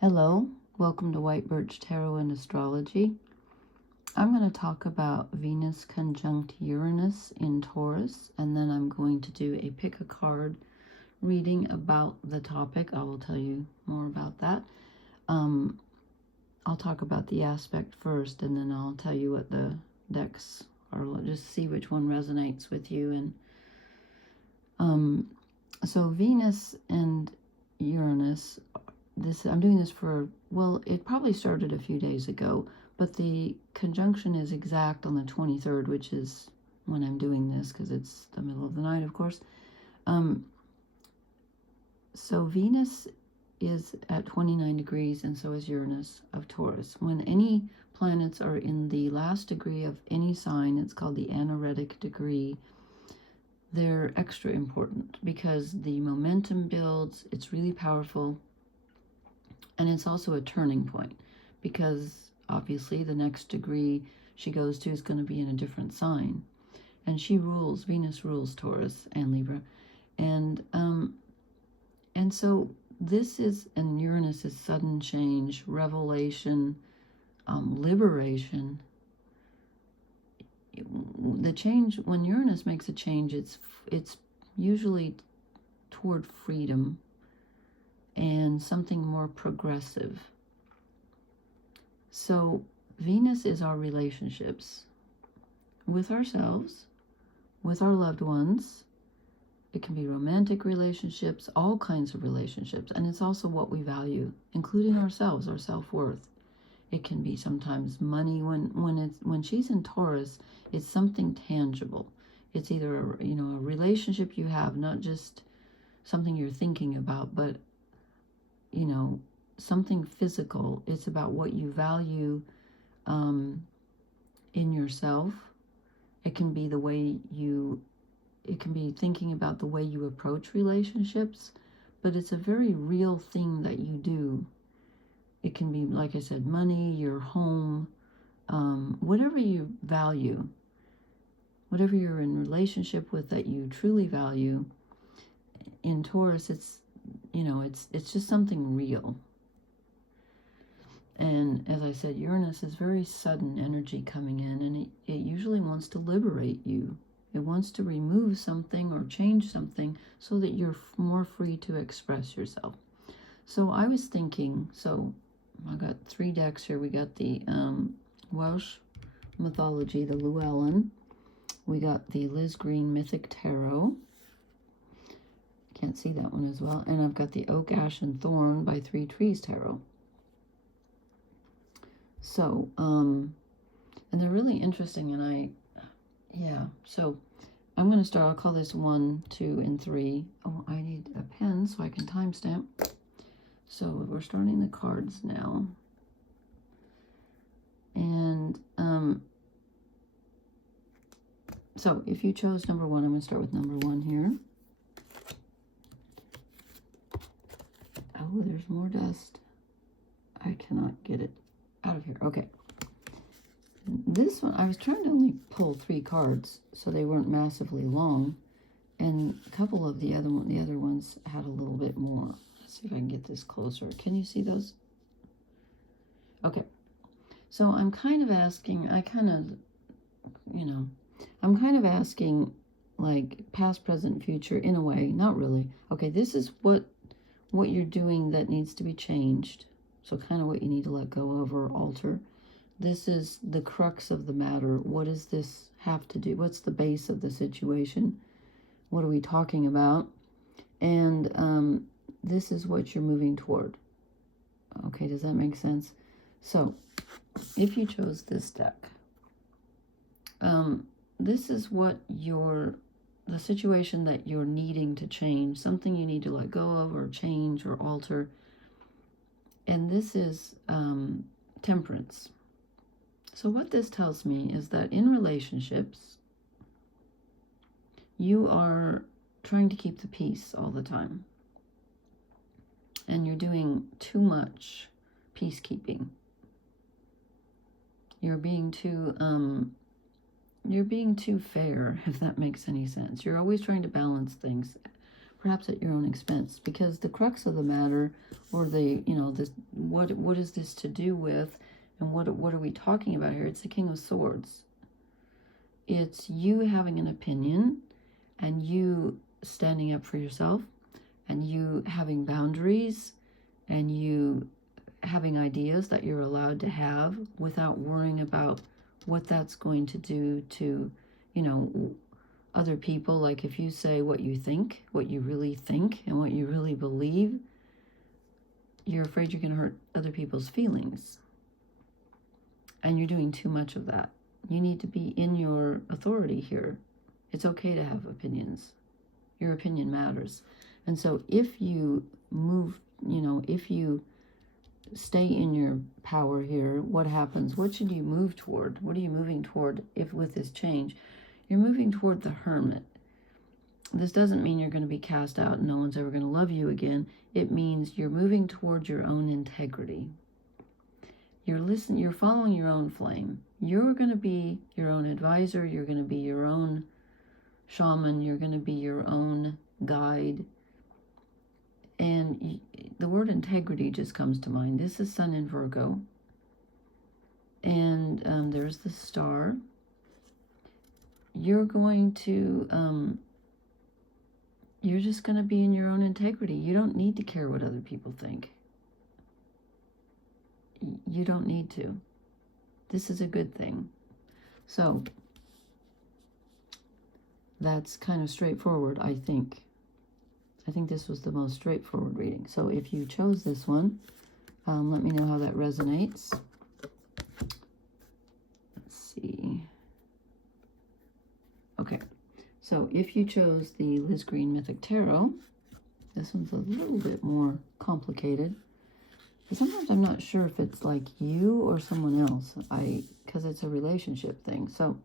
Hello, welcome to White Birch Tarot and Astrology. I'm going to talk about Venus conjunct Uranus in Taurus, and then I'm going to do a pick a card reading about the topic. I will tell you more about that. I'll talk about the aspect first, and then I'll tell you what the decks are. Just see which one resonates with you. And so Venus and Uranus, I'm doing this for, well, it probably started a few days ago, but the conjunction is exact on the 23rd, which is when I'm doing this, because it's the middle of the night, of course. So Venus is at 29 degrees, and so is Uranus of Taurus. When any planets are in the last degree of any sign, it's called the anaretic degree. They're extra important because the momentum builds, it's really powerful. And it's also a turning point because obviously the next degree she goes to is going to be in a different sign. And Venus rules Taurus and Libra. And so this is, and Uranus is sudden change, revelation, liberation. The change, when Uranus makes a change, it's usually toward freedom and something more progressive. So Venus is our relationships with ourselves, with our loved ones. It can be romantic relationships, all kinds of relationships, and it's also what we value, including ourselves, our self-worth. It can be sometimes money. When she's in Taurus, it's something tangible. It's either a relationship you have, not just something you're thinking about, but something physical. It's about what you value in yourself. It can be thinking about the way you approach relationships, but it's a very real thing that you do. It can be, like I said, money, your home, whatever you value, whatever you're in relationship with that you truly value. In Taurus, it's just something real. And as I said, Uranus is very sudden energy coming in, and it usually wants to liberate you. It wants to remove something or change something so that you're more free to express yourself. So I was thinking, so I got 3 decks here. We got the Welsh mythology, the Llewellyn. We got the Liz Green Mythic Tarot. Can't see that one as well. And I've got the Oak, Ash, and Thorn by 3 Trees Tarot. So, and they're really interesting, and so I'm going to start. I'll call this 1, 2, and 3. Oh, I need a pen so I can timestamp. So we're starting the cards now. And, so if you chose number 1, I'm going to start with number 1 here. Oh, there's more dust. I cannot get it out of here. Okay. This one, I was trying to only pull 3 cards so they weren't massively long. And a couple of the other ones had a little bit more. Let's see if I can get this closer. Can you see those? Okay. So I'm kind of asking, I'm kind of asking like past, present, future in a way. Not really. Okay, this is what you're doing that needs to be changed. So kind of what you need to let go of or alter. This is the crux of the matter. What does this have to do? What's the base of the situation? What are we talking about? And this is what you're moving toward. Okay, does that make sense? So if you chose this deck, this is what the situation that you're needing to change, something you need to let go of or change or alter. And this is Temperance. So what this tells me is that in relationships, you are trying to keep the peace all the time. And you're doing too much peacekeeping. You're being too fair, if that makes any sense. You're always trying to balance things. perhaps at your own expense, because the crux of the matter, or the, this, what is this to do with, and what are we talking about here? It's the King of Swords. It's you having an opinion, and you standing up for yourself, and you having boundaries, and you having ideas that you're allowed to have without worrying about what that's going to do to, other people. Like if you say what you think, what you really think, and what you really believe, you're afraid you're going to hurt other people's feelings. And you're doing too much of that. You need to be in your authority here. It's okay to have opinions. Your opinion matters. And so if you move, if you stay in your power here, what happens? What should you move toward? What are you moving toward if with this change? You're moving toward the Hermit. This doesn't mean you're going to be cast out and no one's ever going to love you again. It means you're moving toward your own integrity. You're following your own flame. You're going to be your own advisor. You're going to be your own shaman. You're going to be your own guide. And the word integrity just comes to mind. This is Sun in Virgo. And there's the star. You're going to, you're just going to be in your own integrity. You don't need to care what other people think. You don't need to. This is a good thing. So, that's kind of straightforward, I think. I think this was the most straightforward reading. So if you chose this one, let me know how that resonates. Let's see. Okay, so if you chose the Liz Green Mythic Tarot, this one's a little bit more complicated. But sometimes I'm not sure if it's like you or someone else, because it's a relationship thing. So,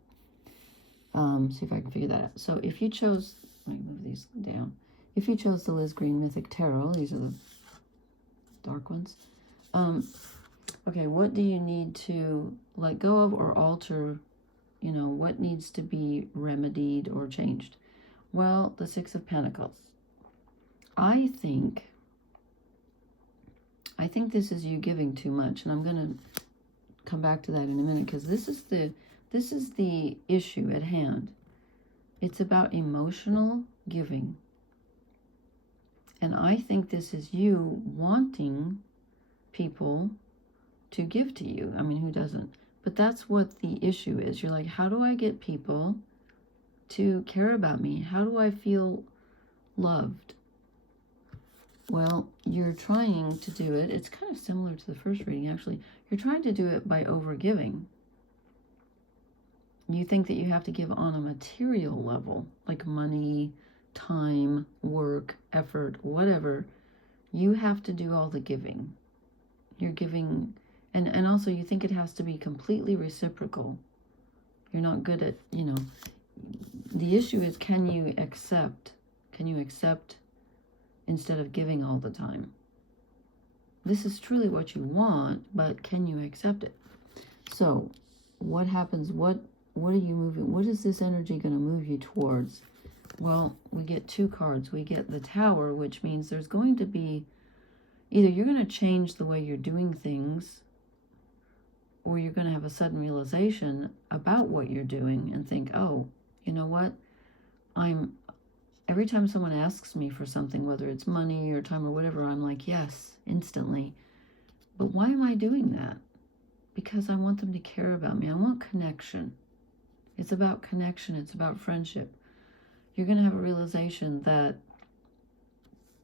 see if I can figure that out. So if you chose, let me move these down. If you chose the Liz Green Mythic Tarot, these are the dark ones. Okay, what do you need to let go of or alter? What needs to be remedied or changed? Well, the Six of Pentacles. I think this is you giving too much, and I'm going to come back to that in a minute, because this is the issue at hand. It's about emotional giving. And I think this is you wanting people to give to you. I mean, who doesn't? But that's what the issue is. You're like, how do I get people to care about me? How do I feel loved? Well, you're trying to do it. It's kind of similar to the first reading, actually. You're trying to do it by overgiving. You think that you have to give on a material level, like money, time, work, effort, whatever. You have to do all the giving. You're giving, and also you think it has to be completely reciprocal. You're not good at, the issue is, can you accept instead of giving all the time? This is truly what you want, but can you accept it? So what happens? What are you moving? What is this energy going to move you towards? Well, we get two cards. We get the Tower, which means there's going to be, either you're going to change the way you're doing things, or you're going to have a sudden realization about what you're doing and think, oh, you know what? Every time someone asks me for something, whether it's money or time or whatever, I'm like, yes, instantly. But why am I doing that? Because I want them to care about me. I want connection. It's about connection. It's about friendship. You're going to have a realization that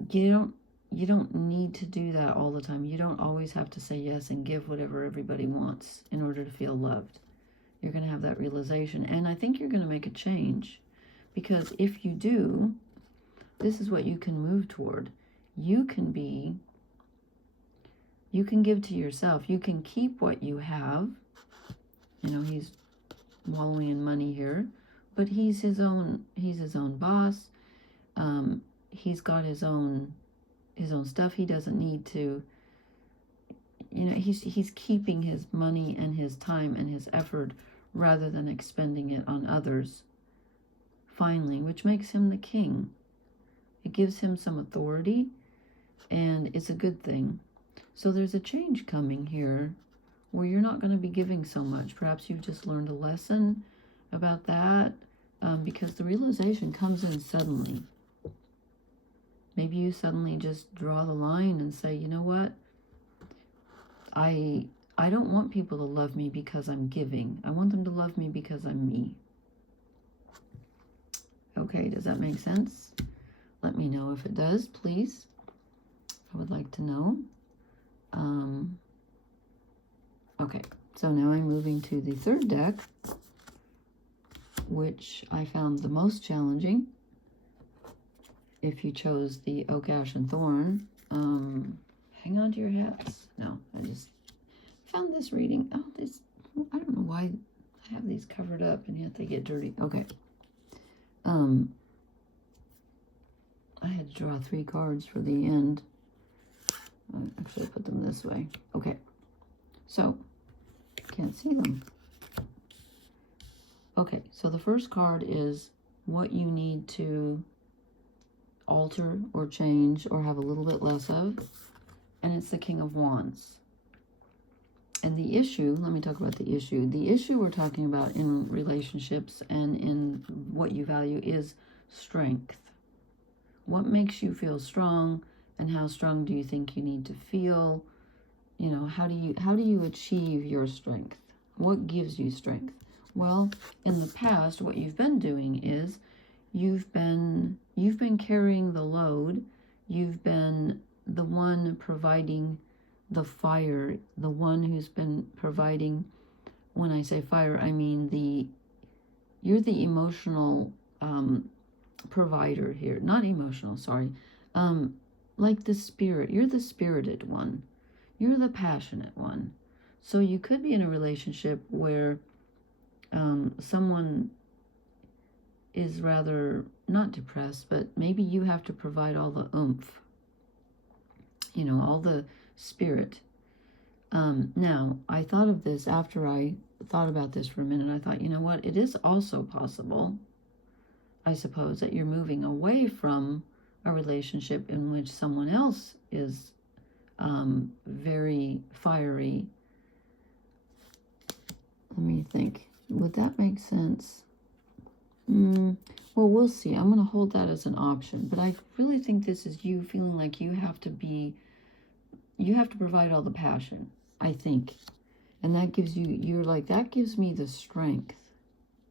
you don't need to do that all the time. You don't always have to say yes and give whatever everybody wants in order to feel loved. You're going to have that realization. And I think you're going to make a change, because if you do, this is what you can move toward. You can give to yourself. You can keep what you have. He's wallowing in money here, but he's his own boss. He's got his own stuff. He doesn't need to, he's keeping his money and his time and his effort rather than expending it on others, finally, which makes him the king. It gives him some authority, and it's a good thing. So there's a change coming here where you're not going to be giving so much. Perhaps you've just learned a lesson about that, because the realization comes in suddenly. Maybe you suddenly just draw the line and say, you know what? I don't want people to love me because I'm giving. I want them to love me because I'm me. Okay, does that make sense? Let me know if it does, please. I would like to know. Okay, so now I'm moving to the third deck, which I found the most challenging. If you chose the Oak, Ash, and Thorn, hang on to your hats. No, I just found this reading. Oh, this, I don't know why I have these covered up and yet they get dirty. Okay. I had to draw 3 cards for the end. Actually, I put them this way. Okay. So, can't see them. Okay, so the first card is what you need to alter or change or have a little bit less of, and it's the King of Wands. And the issue, let me talk about the issue. The issue we're talking about in relationships and in what you value is strength. What makes you feel strong, and how strong do you think you need to feel? You know, how do you achieve your strength? What gives you strength? Well, in the past, what you've been doing is you've been carrying the load. You've been the one providing the fire, the one who's been providing. When I say fire, I mean you're the emotional provider here. Not emotional, sorry. Like the spirit. You're the spirited one. You're the passionate one. So you could be in a relationship where someone is rather not depressed, but maybe you have to provide all the oomph, you know, all the spirit. Now, I thought of this after I thought about this for a minute. I thought, you know what? It is also possible, I suppose, that you're moving away from a relationship in which someone else is very fiery. Let me think. Would that make sense? Well, we'll see. I'm going to hold that as an option. But I really think this is you feeling like you have to provide all the passion, I think. And that gives you, you're like, that gives me the strength.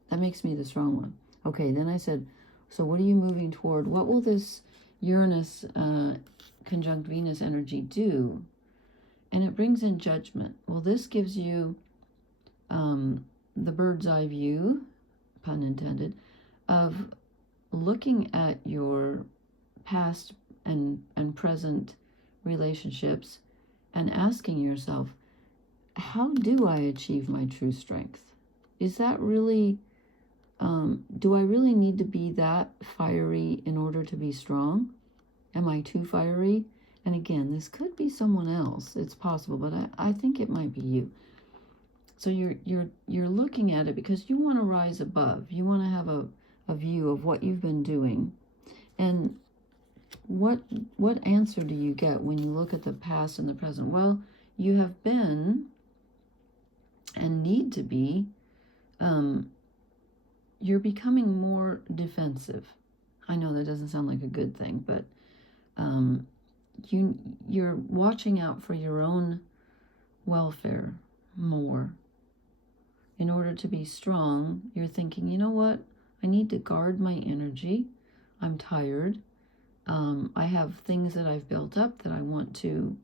That makes me the strong one. Okay, then I said, so what are you moving toward? What will this Uranus conjunct Venus energy do? And it brings in judgment. Well, this gives you the bird's eye view, pun intended, of looking at your past and present relationships and asking yourself, how do I achieve my true strength? Is that really, do I really need to be that fiery in order to be strong? Am I too fiery? And again, this could be someone else. It's possible, but I think it might be you. So you're looking at it because you want to rise above. You want to have a view of what you've been doing. And what answer do you get when you look at the past and the present? Well, you have been and need to be, you're becoming more defensive. I know that doesn't sound like a good thing, but you're watching out for your own welfare more. In order to be strong, you're thinking, you know what? I need to guard my energy. I'm tired. I have things that I've built up that I want to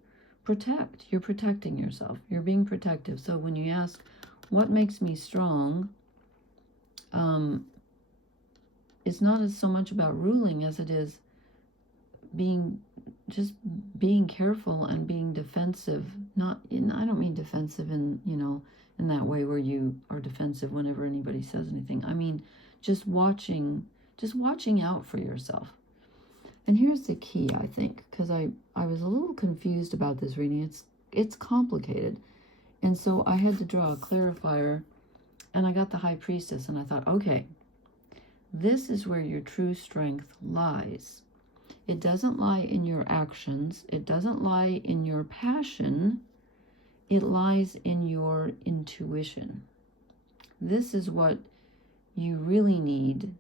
protect. You're protecting yourself. You're being protective. So when you ask, what makes me strong? It's not so much about ruling as it is being careful and being defensive. I don't mean defensive in that way where you are defensive whenever anybody says anything. I mean, just watching out for yourself. And here's the key, I think, because I was a little confused about this reading. It's complicated. And so I had to draw a clarifier, and I got the High Priestess, and I thought, okay, this is where your true strength lies. It doesn't lie in your actions. It doesn't lie in your passion. It lies in your intuition. This is what you really need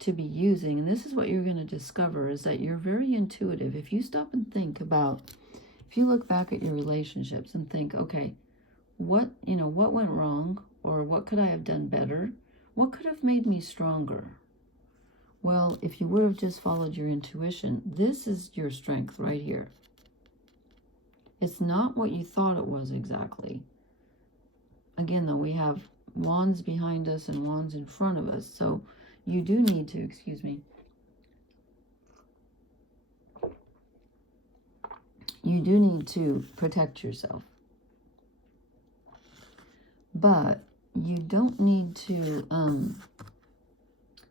to be using. And this is what you're going to discover, is that you're very intuitive. If you stop and think about, if you look back at your relationships and think, okay, what went wrong, or what could I have done better? What could have made me stronger? Well, if you would have just followed your intuition, this is your strength right here. It's not what you thought it was exactly. Again, though, we have wands behind us and wands in front of us. So you do need to, excuse me, you do need to protect yourself. But you don't need to,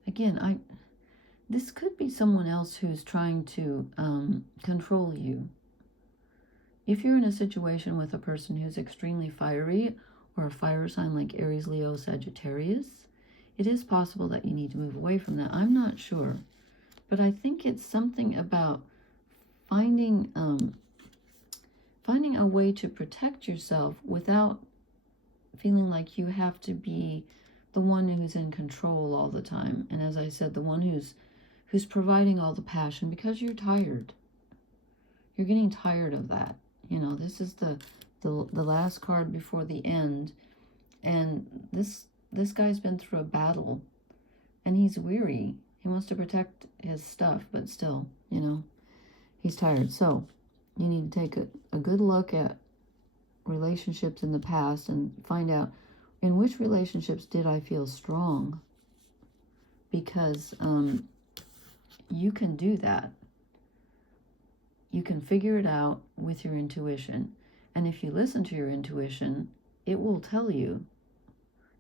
again, this could be someone else who's trying to control you. If you're in a situation with a person who's extremely fiery, or a fire sign like Aries, Leo, Sagittarius, it is possible that you need to move away from that. I'm not sure. But I think it's something about finding a way to protect yourself without feeling like you have to be the one who's in control all the time. And as I said, the one who's providing all the passion, because you're tired. You're getting tired of that. You know, this is the last card before the end, and this guy's been through a battle, and he's weary. He wants to protect his stuff, but still, you know, he's tired. So you need to take a good look at relationships in the past and find out, in which relationships did I feel strong? Because you can do that. You can figure it out with your intuition. And if you listen to your intuition, it will tell you.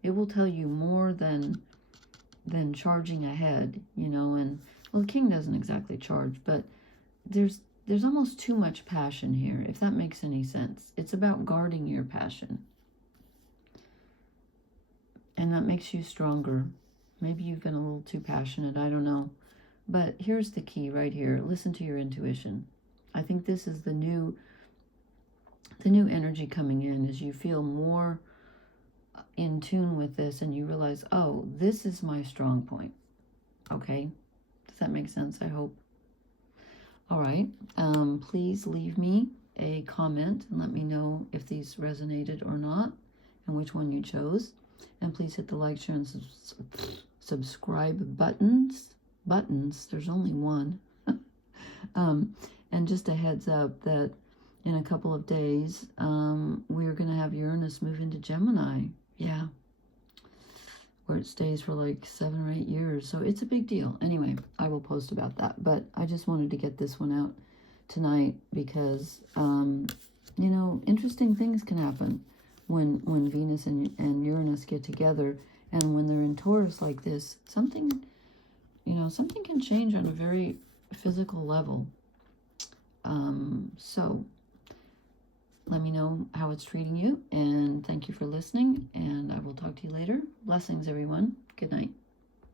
It will tell you more than charging ahead, you know. And well, the king doesn't exactly charge, but there's almost too much passion here, if that makes any sense. It's about guarding your passion. And that makes you stronger. Maybe you've been a little too passionate, I don't know. But here's the key right here. Listen to your intuition. I think this is the new energy coming in, as you feel more in tune with this and you realize, oh, this is my strong point. Okay? Does that make sense? I hope. All right. Please leave me a comment and let me know if these resonated or not and which one you chose. And please hit the like, share, and subscribe buttons. There's only one. And just a heads up that in a couple of days, we're going to have Uranus move into Gemini. Yeah. Where it stays for like 7 or 8 years. So it's a big deal. Anyway, I will post about that. But I just wanted to get this one out tonight because, you know, interesting things can happen when Venus and Uranus get together. And when they're in Taurus like this, something can change on a very physical level. So let me know how it's treating you, and thank you for listening, and I will talk to you later. Blessings, everyone. Good night.